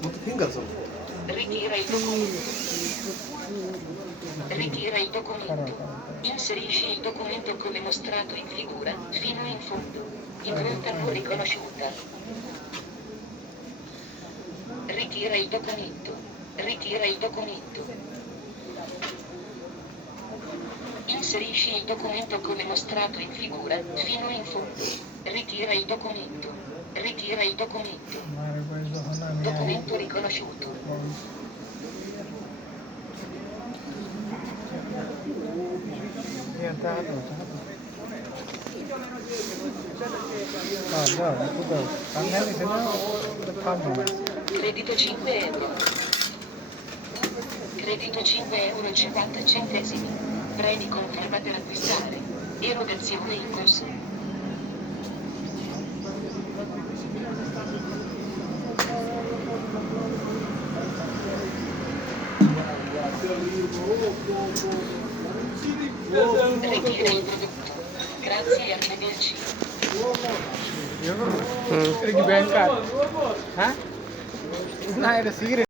Molto fingato. Ritira il documento. Ritira il documento. Inserisci il documento come mostrato in figura, fino in fondo. Impronta non riconosciuta. Ritira il documento. Ritira il documento. Inserisci il documento come mostrato in figura, fino in fondo. Ritira il documento. Ritira il documento. Documento riconosciuto. Credito 5 euro. Credito 5 euro e 50 centesimi. Premi conferma per acquistare. Erogazione in corso. Ritira il prodotto. Grazie e arrivederci. Pergi bengkel. Hah? Nah, ada sihir.